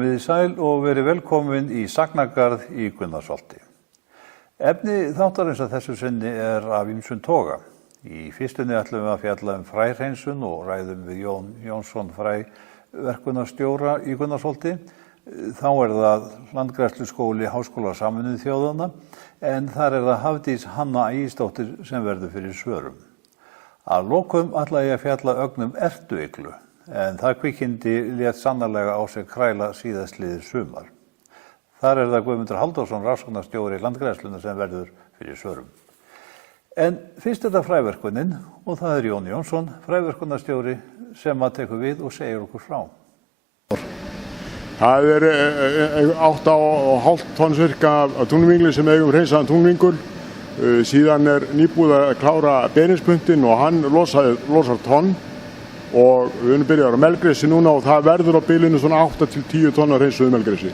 Komið í sæl og verið velkomin í Sagnagarð í Gunnarsholti. Efni þáttarins að þessu sinni af ýmsum toga. Í fyrstunni ætlum við að fjalla fræhreinsun og ræðum við Jón Jónsson fræverkunarstjóra í Gunnarsholti. Þá það Landgræðsluskóli Háskóla Sameinuðu þjóðanna en þar það Hafdís Hanna Ægisdóttir sem verður fyrir svörum. Að lokum ætla ég að fjalla ögnum ertuyglu. En það kvikindi lét sannarlega á sig kræla síðastliðið sumar. Þar það Guðmundur Halldórsson, rannsóknarstjóri Landgræðslunnar sem verður fyrir svörum. En fyrst þetta fræverkunin og það Jón Jónsson, fræverkunarstjóri sem að tekur við og segir okkur frá. Það 8,5 tonn cirka af túnvingli sem eigum hreinsaðan túnvingur. Síðan nýbúið að klára benispunktinn og hann losar tonn. Og við erum byrjað á melgressi núna og það verður á bilinu svona 8 til 10 tonn af hreinsuðu melgressi.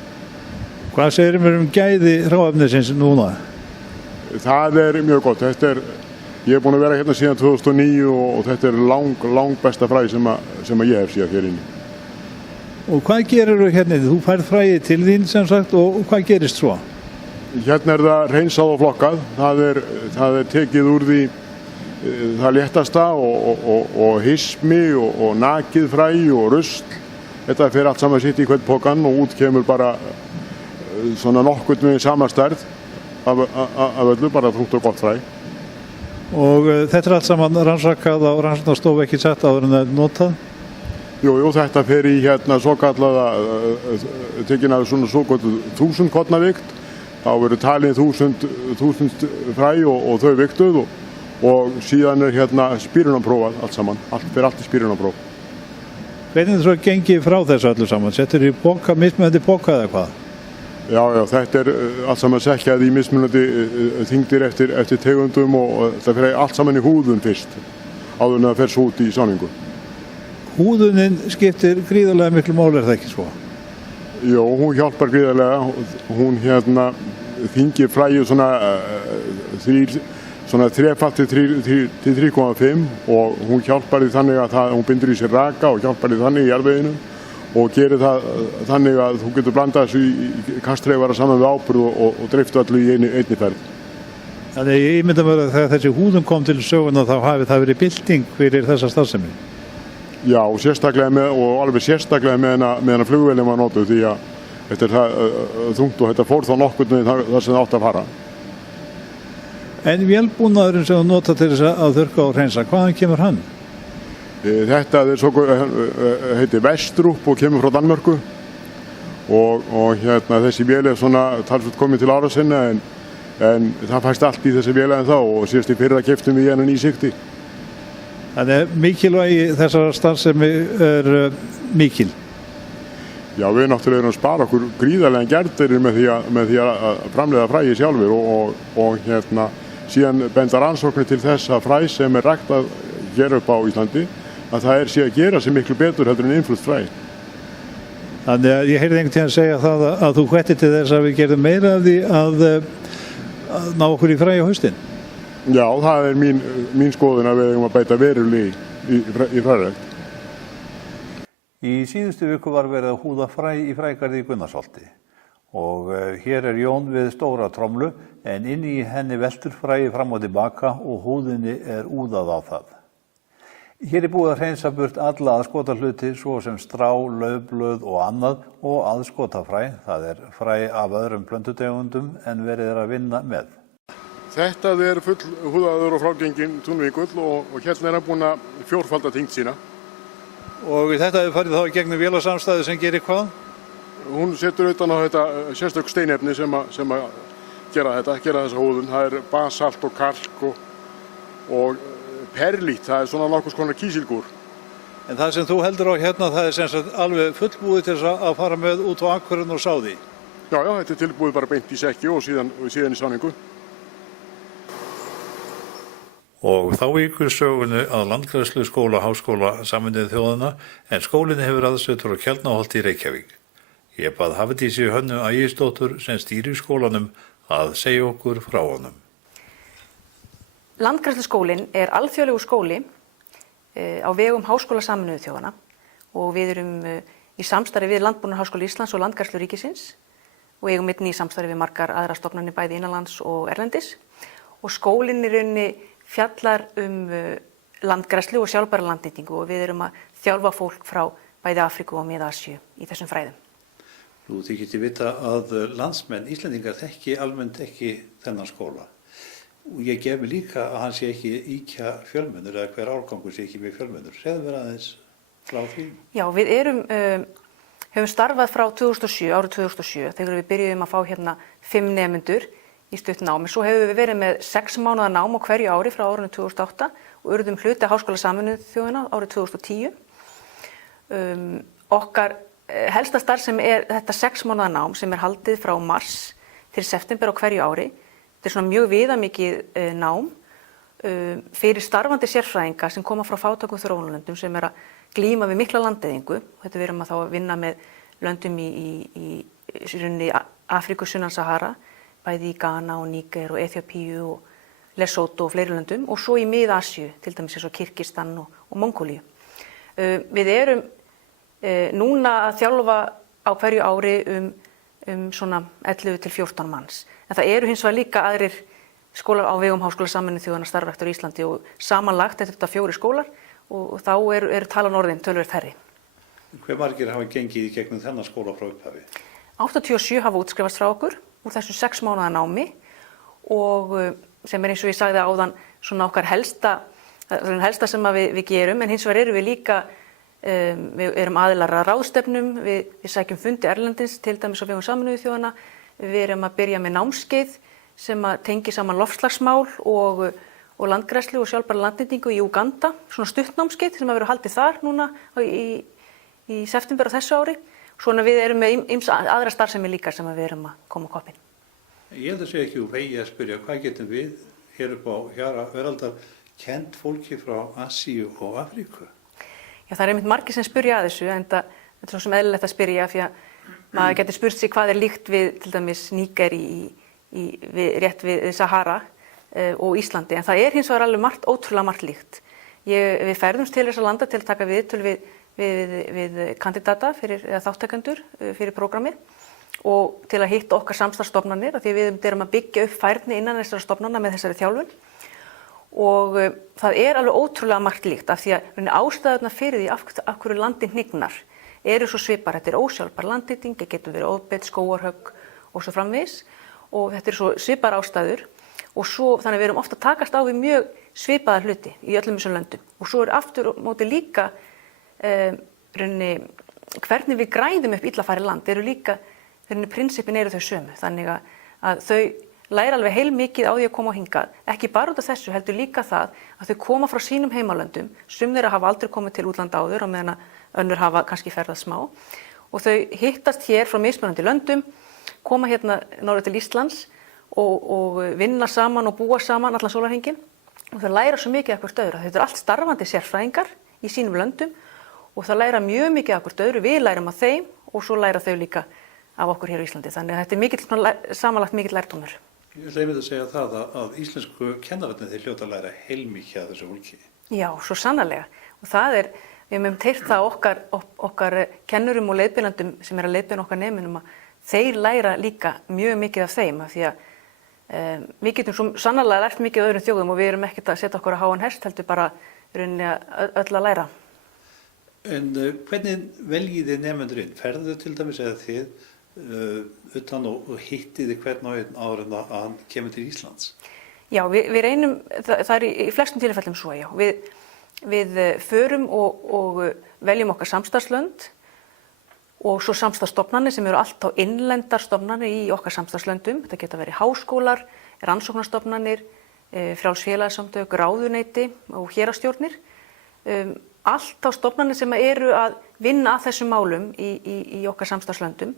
Hvað segir mér gæði hráefnisins núna? Það mjög gott. Ég búinn að vera hérna síðan 2009 og þetta lang besta fræ sem ég hef síðan hér inni. Og hvað gerir þú hérna? Þú færð fræið til þín sem sagt og hvað gerist svo? Hérna það hreinsað og flokkað. Það tekið úr því það léttasta og hismi og nakið fræ og rusl. Þetta fer allt saman sitt í hvern pokan og út kemur bara svona nokkurn með sama stærð af öllu, bara þungt og gott fræ. Og þetta allt saman rannsakað á rannsóknarstofu ekki sett áður en það notað? Jú, þetta fer í hérna svokallaða tekin af svona svokölluð 1000 kornavikt. Þá verður talið 1000 fræ og þau viktuð og síðan hérna spírunarprófað allt saman. Allt fer allt í spírunarpróf. Hvernig svo gengið frá þessu öllu saman? Settur í poka, mismunandi poka eða hvað? Já, þetta allt saman sekkjað í mismunandi þyngdir eftir tegundum og það fer allt saman í húðun fyrst áður en það fer svo út í sáningu. Húðunin skiptir gríðarlega miklu máli, það ekki svo? Jó, hún hjálpar gríðarlega. Hún hérna þyngir fræið svona 3 til 3,5 og hún hjálpar því þannig að hún bindur í sér raka og hjálpar því þannig í jarðveginum og gerir það þannig að þú getur blandað þessu í kastreifara saman við áburð og dreift öllu í einni ferð. Þannig ég mynda mér að þegar þessi húðun kom til söguna þá hafi það verið bylting fyrir þessa starfsemi. Já, alveg sérstaklega meðan að flugvélin var notuð því að þetta það þungt og þetta fór þá nokkurn veginn þar sem það átti að fara. En vélbúnaðurinn sem þú nota til þess að þurrka og hreinsa, hvaðan kemur hann? Þetta heitir Vestrup og kemur frá Danmörku og hérna þessi vél svona talsvert komin til ára sinna en það fæst allt í þessi vél en þá og síðast í fyrra keyptum við hennan í Sigti. Þannig mikilvægi þessara starfsemi mikil? Já, við náttúrulega erum að spara okkur gríðarlega gerðir með því að framleiða fræið sjálfur og hérna síðan benda rannsóknir til þess að fræ sem ræktað hér upp á Íslandi að það sé að gera sig miklu betur heldur en innflutt fræ. Þannig að ég heyrði einhvern tíðan segja það að þú hvettir til þess að við gerðum meira af því að ná okkur í fræ á haustin. Já, það mín skoðun að við eigum að bæta verulega í frærækt. Í síðustu viku var verið að húða fræ í frægarði í Gunnarsholti og hér Jón við stóra tromlu en inn í henni veltur fræi fram og tilbaka og húðinni úðað á það. Hér búið að hreinsa burt alla aðskotahluti svo sem strá, laufblöð og annað og aðskotafræ, það fræ af öðrum plöntutegundum en verið að vinna með. Þetta full húðaður og frágenginn túnvingull og hérna hann búinn að fjórfalda þyngd sína. Og þetta farið þá í gegnum vélasamstæðu sem gerir hvað? Hún setur utan á þetta sérstök steinefni sem að gera þessa húðun. Það basalt og kalk og perlít, það svona nokkurs konar kísilgúr. En það sem þú heldur á hérna, það sem sagt alveg fullbúið til að fara með út á akkurinn og sá því? Já, þetta tilbúið bara beint í sekki og síðan í sáningu. Og þá víkur sögunni að Landgræðsluskóla Háskóla Sameinuðu þjóðanna en skólinn hefur aðsetur á Keldnaholti í Reykjavík. Ég bað Hafdísi Hönnu Ægisdóttur sem stýrir skólanum að segja okkur frá honum. Landgræðsluskólinn alþjóðlegur skóli á vegum Háskóla Sameinuðu þjóðanna og við erum í samstarfi við Landbúnaðarháskóla Íslands og Landgræðslu ríkisins og eigum einnig í samstarfi við margar aðra stofnanir bæði innanlands og erlendis. Og skólinn í rauninni fjallar landgræðslu og sjálfbæra landnýtingu og við erum að þjálfa fólk frá bæði Afríku og Mið-Asíu í þessum fræðum. Nú þykist ég vita að landsmenn Íslendingar þekki almennt ekki þennan skóla. Og ég gef mig líka að hann sé ekki ýkja fjölmennur eða hver árgangur sé ekki með fjölmennur. Segðu mér aðeins frá því. Já, við höfum starfað frá árið 2007 þegar við byrjuðum að fá hérna 5 nemendur í stutt námi. Svo hefur við verið með 6 mánaða nám á hverju ári frá árinu 2008 og urðum hluti af Háskóla Sameinuðu þjóðanna árið 2010. Okkar helsta starfsemi þetta 6 mánaða nám sem haldið frá mars til september á hverju ári. Þetta svona mjög viðamikið nám fyrir starfandi sérfræðinga sem koma frá fátækum þróunarlöndum sem að glíma við mikla landeyðingu. Þetta við erum að þá að vinna með löndum í Afríku sunnan Sahara, bæði í Ghana og Níger og Eþíópíu og Lesotho og fleiri löndum og svo í Mið-Asíu, til dæmis eins og Kirgistan og Mongólíu. Við erum núna að þjálfa á hverju ári svona 11 til 14 manns. En það eru hins vegar líka aðrir skólar á vegum Háskóla Sameinuðu þjóðanna starfræktir á Íslandi og samanlagt þetta 4 skólar og þá eru talan orðin töluvert hærri. Hve margir hafa gengið í gegnum þennan skóla frá upphafi? 87 hafa útskrifast frá okkur úr þessu 6 mánaða námi og sem eins og ég sagði áðan svona okkar helsta sem við gerum, en hins vegar erum við líka við erum aðilar að ráðstefnum, við sækjum fundi erlendis, til dæmis á vegum Sameinuðu þjóðanna, við erum að byrja með námskeið sem að tengi saman loftslagsmál og landgræðslu og sjálfbæra landnýtingu í Uganda, svona stuttnámskeið sem að vera haldið þar núna í september á þessu ári. Svona við erum með aðra starfsemi líka sem við erum að koma á koppinn. Ég held að segja ekki úr vegi að spyrja hvað getum við hér upp á hjara veraldar kennt fólki frá Asíu og Afríku? Já, það einmitt margir sem spyrja að þessu, en þetta er svo sem eðlilegt að spyrja því að maður getur spurt sig hvað líkt við til dæmis Níger rétt við Sahara og Íslandi, en það hins vegar alveg ótrúlega margt líkt. Við ferðumst til þess að landa til að taka viðtöl við kandidata eða þátttakendur fyrir prógramið og til að hitta okkar samstarfsstofnanir, af því við erum að byggja upp færni innan þessara stofnana með þessari þjálfun. Og það alveg ótrúlega margt líkt af því að ástæðurnar fyrir því af hverju landið hnignar eru svo svipar. Þetta ósjálfbær landnýting, það getur verið ofbeit, skógarhögg og svo framvegis og þetta svo svipar ástæður og svo þannig við erum ofta að takast á við mjög svipaða hluti í öllum þessum löndum og svo aftur móti líka hvernig við græðum upp illa farið land líka, prinsipin eru þau sömu, þannig að þau læra alveg heilmikið á því að koma á hingað, ekki bara út af þessu, heldur líka það að þau koma frá sínum heimalöndum, sum þeirra hafa aldrei komið til útlanda áður á meðan önnur hafa kannski ferðað smá og þau hittast hér frá mismunandi löndum, koma hérna norður til Íslands og vinna saman og búa saman allan sólarhringinn og þau læra svo mikið af hvert öðru. Þetta allt starfandi sérfræðingar í sínum löndum og það læra mjög mikið af hvert öðru, við lærum af þeim og svo læra þau líka af okkur hér á Íslandi. Þannig að þetta samanlagt mikill lærdómur. Ég ætla einmitt að segja það að íslensku kennararnir þeir hljóta að læra heilmikið af þessu fólki. Já, svo sannarlega. Og það við höfum heyrt það okkar kennurum og leiðbeinandum sem að leiðbeina okkar nemunum að þeir læra líka mjög mikið af þeim af því að við getum svo sannarlega lært mikið af öðrum þjóðum og við erum ekkert að setja okkur á háan hest heldur bara öll að læra. En hvernig veljið þið nemendurinn? Ferðu til dæmis eða þið utan og hittiði hvern og einn áður en að hann kemur til Íslands? Já, við reynum, það í flestum tilfellum svo, já. Við förum og veljum okkar samstarfslönd og svo samstarfsstofnanir sem eru allt á innlendar stofnanir í okkar samstarfslöndum. Þetta geta verið háskólar, rannsóknarstofnanir, frjáls félagasamtök, ráðuneyti og héraðsstjórnir. Allt á stofnanir sem eru að vinna að þessum málum í okkar samstarfslöndum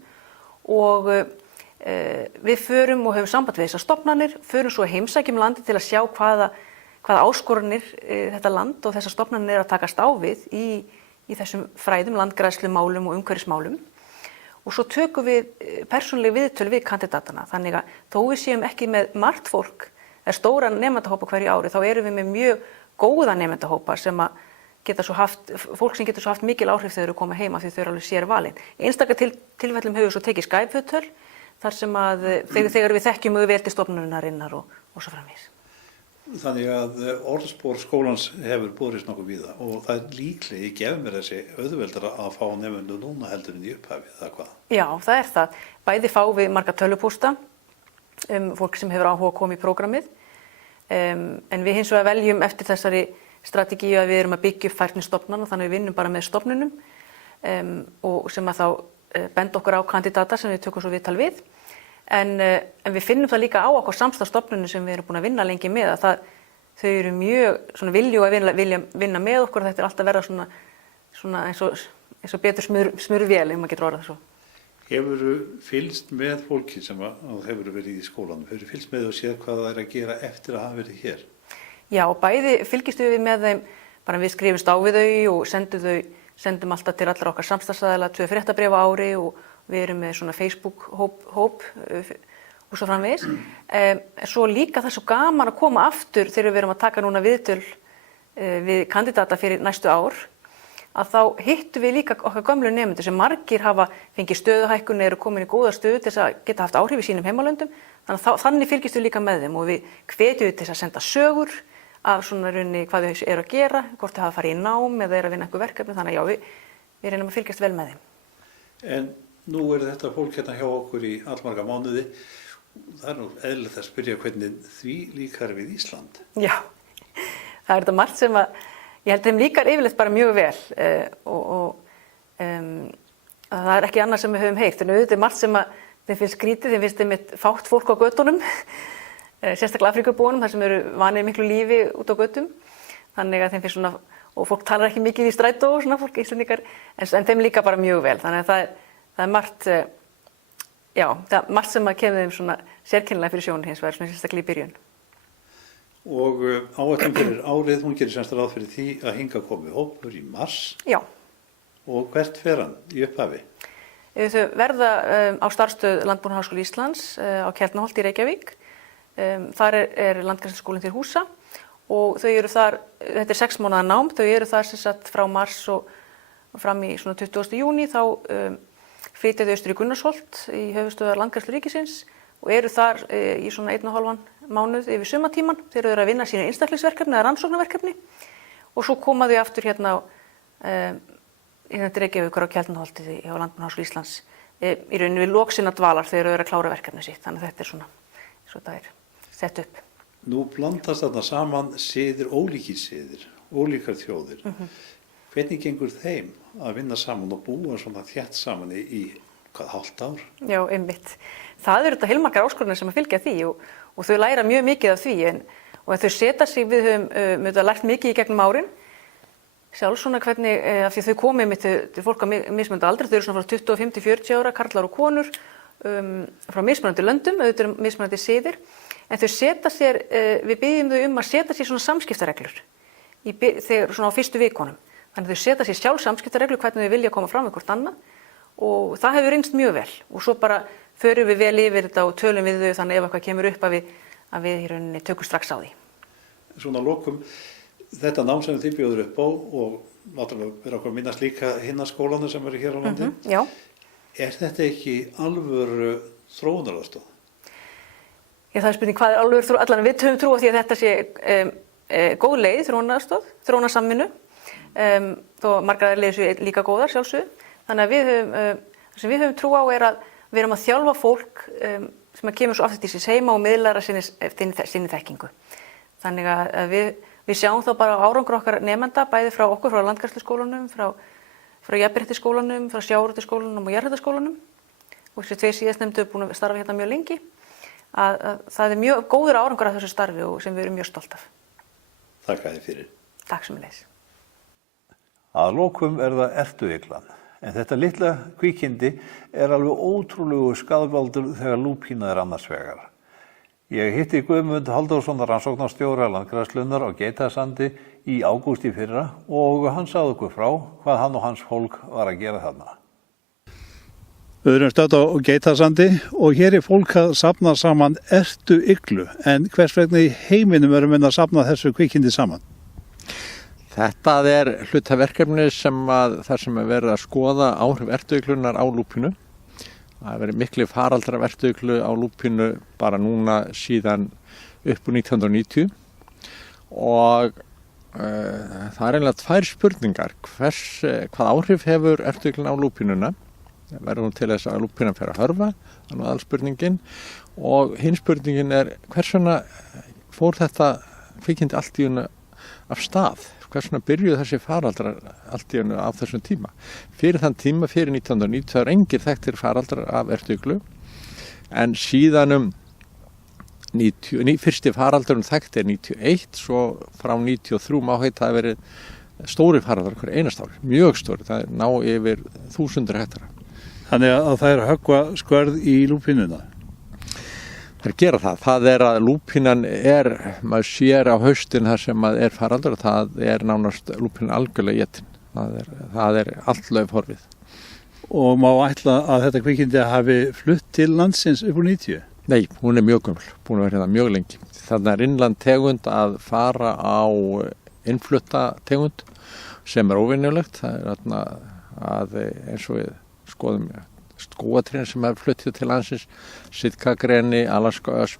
og við förum og höfum samband við þessar stofnanir, förum svo að heimsækjum landi til að sjá hvaða áskoranir þetta land og þessar stofnanir eru að takast á við í þessum fræðum, landgræðslumálum og umhverfismálum. Og svo tökum við persónuleg viðtöl við kandidatana, þannig að þó við séum ekki með margt fólk, eða stóran nemendahópa hverju ári, þá erum við með mjög góða nemendahópa sem fólk sem getur svo haft mikil áhrif þegar þau koma heima því þau eru alveg sér valin. Í einstaka tilfellum hefur svo tekið Skype-viðtöl þar sem að þegar við þekkjum vel til stofnunarinnar og svo framvegis. Þannig að orðspor skólans hefur borist nokkuð víða og það er líklega, ég gef mér þessi auðveldara að fá nemendur núna heldur en í upphafi, eða hvað? Já, það er það. Bæði fá við marga tölvupósta fólk sem hefur áhuga að koma í prógrammið, en við hins vegar veljum eftir þessari strategíu að við erum að byggja upp færnistofnana, þannig að við vinnum bara með stofnunum og sem að þá benda okkur á kandidata sem við tökum svo viðtal við. En við finnum það líka á okkur samstarfsstofnunum sem við erum búin að vinna lengi með að þau eru mjög vilju að vilja vinna með okkur og þetta er alltaf að vera svona eins og betur smurvél, ef maður getur orðað svo. Hefur þú fylgst með fólki sem hefur verið í skólanum? Hefur þú fylgst með og séð hvað það er að gera eftir að hafa verið hér? Já, bæði fylgist við með þeim, bara við skrifumst á við þau og sendum alltaf til allra okkar samstarfsaðila 2 fréttabréf á ári og við erum með svona Facebook-hóp og svo framvegis. Svo líka það er svo gaman að koma aftur þegar við erum að taka núna viðtöl við kandidata fyrir næstu ár, að þá hittum við líka okkar gömlu nemendur sem margir hafa fengið stöðuhækkun, eru komin í góða stöðu til þess að geta haft áhrif í sínum heimalöndum. Þannig fylgist við líka með þeim og við hvetjum til þess að senda sögur af svona rauninni hvað þau eru að gera, hvort þau hafa farið í nám eða eru að vinna einhver verkefni, þannig að já, við reynum að fylgjast vel með þeim. En nú er þetta fólk hérna hjá okkur í allmarga mánuði. Það er nú eðlilegt að spyrja hvernig því líkar við Ísland. Já, það er þetta margt sem að ég held þeim líkar yfirleitt bara mjög vel það er ekki annað sem við höfum heyrt, en auðvitað er margt sem að þeim finnst skrítið, þeim finnst þeim fátt fólk á götunum, sérstaklega Afríkubúunum, þar sem eru vanir miklu lífi út á götum, þannig að þeim finnst svona, og fólk talar ekki mikið í strætó og svona fólk Íslendingar, en þeim líka bara mjög vel, þannig að það er margt, það er margt sem að kemur þeim svona sérkennilega fyrir sjónu hins vegar, svona sérstaklega í byrjun. Og áætlun fyrir árið, hún gerir semst ráð fyrir því að hingað komi hópur í mars. Já. Og hvert fer hann í upphafi? Þau verða á starfsstöð Landbúnaðarháskóla Íslands á Keldnaholti í Reykjavík. Þar er Landgræðsluskólinn til húsa og þau eru þar, þetta er 6 mánaða nám, þau eru þar sem sagt frá mars og fram í svona 20. júní, þá flytja þau austur í Gunnarsholt í höfuðstöðvar Landgræðslu ríkisins og eru þar í svona 1,5 mánuð yfir sumartíman. Þeir eru að vinna sínu einstaklingsverkefni eða rannsóknarverkefni og svo koma þau aftur hérna til Reykjavíkur á Keldnaholti á Landbúnaðarháskóla Íslands í rauninni við lok sinna dvalar þegar þau eru að klára verkefni sitt. Þannig að þetta er svona, svo þetta er sett upp. Nú blandast þarna saman siðir, ólíkir siðir, ólíkar þjóðir. Hvernig gengur þeim að vinna saman og búa svona þétt saman í hálft ár? Já, einmitt. Það eru þetta heilmargar áskoranir sem að fylgja því og þau læra mjög mikið af því og þau setja sig, við höfum lært mikið í gegnum árin, sjálf svona hvernig, af því þau komið mitt til fólk á mismunandi aldri, þau eru svona frá 25-40 ára, karlar og konur, frá mismunandi löndum, auðvitað eru mismunandi siðir, en þau setja sér, við byggjum þau að setja sér svona samskiptareglur, þegar svona á fyrstu vikunum, þannig þau setja sér sjálf samskiptareglur hvernig þau vilja koma fram við hvort annað og það hefur reynst mjög vel og svo bara förum við vel yfir þetta og tölum við þau þannig ef eitthvað kemur upp að við í rauninni tökum strax á því. Svona lokum, þetta nám sem þið bjóður upp á og náttúrulega vera okkur að minnast líka hinna skólana sem eru hér á landi. Já. Er þetta ekki alvöru þróunaraðstoð? Já, það er spurning hvað er alvöru þróunaraðstoð, allan við höfum trú á því að þetta sé góð leið þróunaraðstoð, þróunarsamvinnu, þó margar leiðir séu líka góðar sjálfsögðu. Þannig að það sem við höfum trú á er að við erum að þjálfa fólk sem kemur svo aftur til síns heima og miðlara sinni þekkingu. Þannig að við sjáum þá bara árangur okkar nemenda, bæði frá okkur, frá Landgræðsluskólanum, frá Jafnréttisskólanum, frá Sjávarútvegsskólanum og Jarðhitaskólanum og þessi 2 síðastnefndu eru búin að starfa hérna mjög lengi, að það er mjög góður árangur af þessu starfi og sem við erum mjög stolt af. Þakka þér fyrir. Takk sömuleiðis. Að lokum er það ertuiglan. En þetta litla kvikindi er alveg ótrúlegu skaðvaldur þegar lúpína er annars vegar. Ég hitti Guðmund Halldórsson, rannsóknarstjóra Landgræðslunnar á Geitasandi í ágúst í fyrra og hann sagði okkur frá hvað hann og hans fólk var að gera þarna. Við erum stödd á Geitasandi og hér er fólk að safna saman ertuiglu. En hvers vegna í heiminum erum við að safna þessu kvikindi saman? Þetta er hlutaverkefni þar sem er verið að skoða áhrif ertuiglunar á lúpínu. Það hefur verið miklu faraldrar ertuiglu á lúpínu bara núna síðan upp úr 1990 og það er eiginlega tvær spurningar. Hvað áhrif hefur ertuiglun á lúpínuna? Verður hún til þess að lúpínan fer að hörfa? Það er aðalspurningin. Og hinn spurningin er hvers vegna fór þetta kvikindi allt í einu af stað? Hvers vegna byrjuðu þessi faraldrar allt í einu á þessum tíma? Fyrir þann tíma, fyrir 1990, það er engir þekktir faraldrar af ertuiglu en síðan fyrsti faraldurinn þekkti 91, svo frá 93 má heita að verið stóri faraldrar hver einast ári, mjög stóri, það er ná yfir 1000 hektara. Þannig að það er að höggva skörð í lúpínuna? Það gera það. Það er að lúpínan maður sér á haustin þar sem er faraldur, það er nánast lúpínan algjörlega étin. Það er allt laufhorfið. Og má ætla að þetta kvikindi hafi flutt til landsins upp úr 90? Nei, hún er mjög gömul, búin að vera hérna mjög lengi. Þannig er innland tegund að fara á innflutta tegund sem er óvenjulegt. Það er þarna að eins og við skoðum skógatrén sem er fluttið til landsins, sitkagrenni, alaskaösp,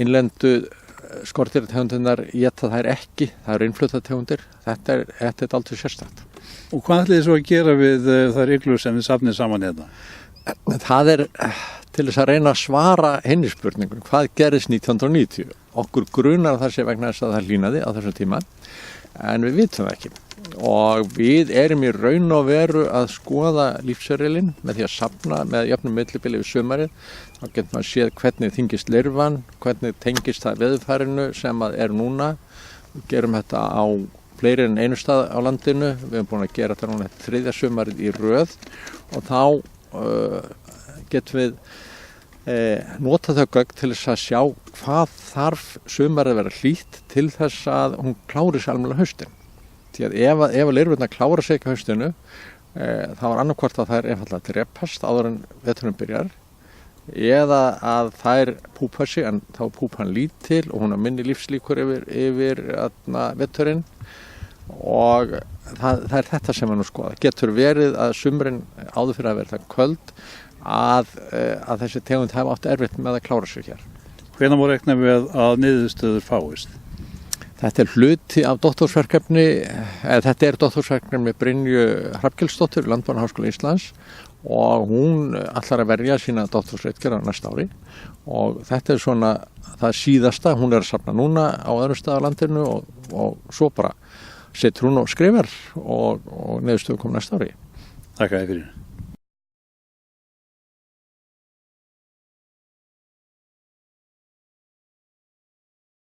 innlendu skordýrategundirnar éta þær ekki, það eru innfluttategundir. Þetta er aldrei sérstakt. Og hvað ætlið þið svo að gera við þær iglur sem þið safnið saman hérna? Það er til þess að reyna að svara henni spurningun, hvað gerist 1990? Okkur grunar að það sé vegna þess að það hlýnaði á þessum tíma, en við vitum það ekki. Og við erum í raun og veru að skoða lífsferilinn með því að safna með jöfnum millibili við sumarið. Þá getur maður séð hvernig þyngist lirfan, hvernig tengist það veðurfarinu sem er núna. Við gerum þetta á fleiri en einu stað á landinu. Við erum búin að gera þetta núna þriðja sumarið í röð og þá getum við nota þau gögn til þess að sjá hvað þarf sumarið að vera hlýtt til þess að hún klári sér almennilega haustin. Því að ef lirfurnar klára sig ekki á haustinu, þá er annarkvort að þær einfaldlega drepast áður en veturinn byrjar, eða að þær púpa sig en þá púpa hann lítil og hún har minni lífslíkur yfir veturinn og það er þetta sem hann skoða. Getur verið að sumrin áður fyrir að vera það köld að þessi tegund hafa átt erfitt með að klára sig hér. Hvenær má reikna með að niðurstöður fáist? Þetta er hluti af doktorsverkefni, þetta er doktorsverkefni Brynju Hrafnkelsdóttur í Landbúnaðarháskóla Íslands og hún ætlar að verja sína doktorsritgerð á næsta ári og þetta er svona það síðasta, hún er að safna núna á öðrum stað á landinu og svo bara setur hún og skrifar og niðurstöður kom næsta ári. Þakka þér fyrir.